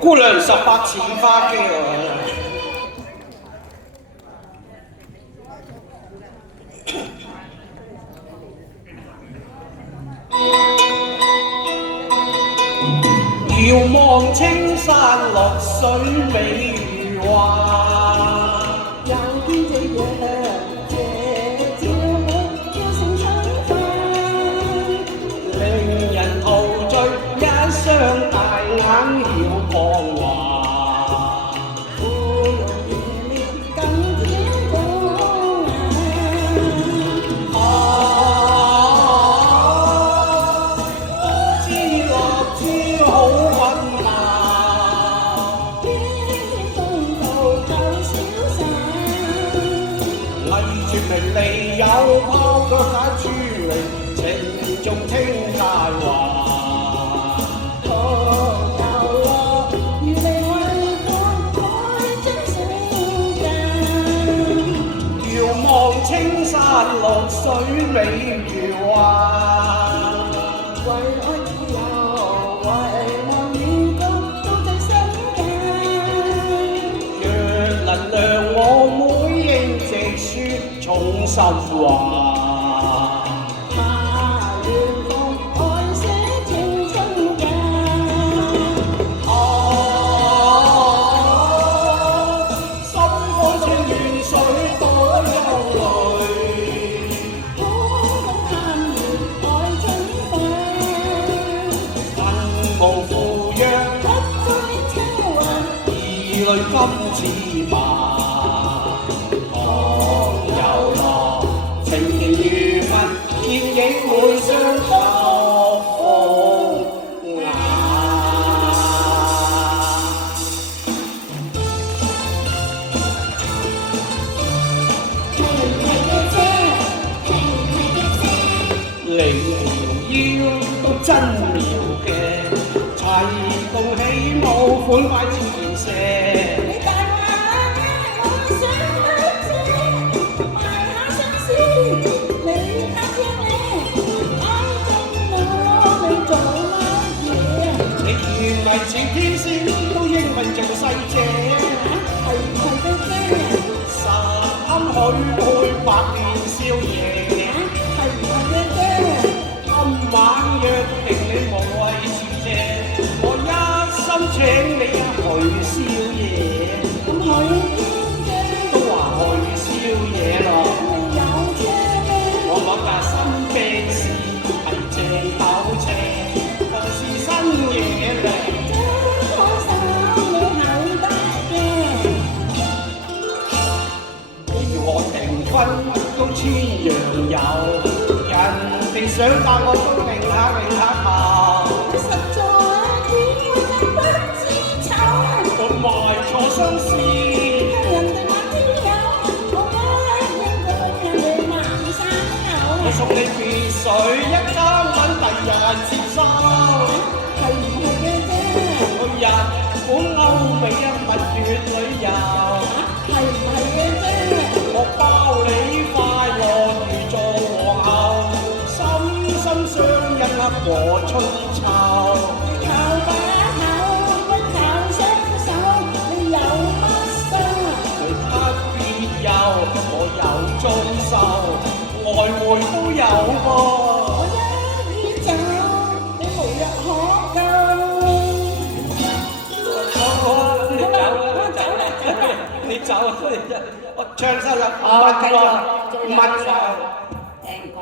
姑娘18似花機啊！遙望青山綠水美如畫，又見夕陽這照滿叫聲春花，令人陶醉一雙大眼曉光華。芙蓉如面更添光我知立知好溫雅，天風度夠瀟灑，藝絕名利有拋腳打珠翎，情重聽大話。青山綠水美如畫，為愛自由，為望遠高到最心間。若能量我妹應直説重心話。無扶養，兒女今次麻。唐有樂，情緣如蜜，見影會相當風雅。離條腰都真妙嘅。齊動起舞，款快似電射。你大話我想開車，賣下相思，你啱聽你，愛定我你做乜嘢？你原嚟似天仙，都應份做世姐。係唔係嘅啫？三許配百年少爺。係唔係嘅啫？今晚約定你無謂辭謝。我一心請你許宵夜，咁許邊啫？都話許宵夜咯。你有車咩？我講架新病事係借口車，還是新嘢嚟？真可手你口得嘅。你叫我訂婚都千樣有，人哋想帶我都擰下擰下頭。我埋錯相思，人哋話天有，我一應該人哋南山有。我送你別墅一間揾第日接收，係唔係嘅啫？去日本歐美蜜月旅遊，係唔係嘅啫？我包你快樂如做皇后，心心相印和春秋。我有終壽，曖昧都有噃。我一於走，你無藥可救。好，你走啦，你走啦，我唱收啦，繼續，問聽歌。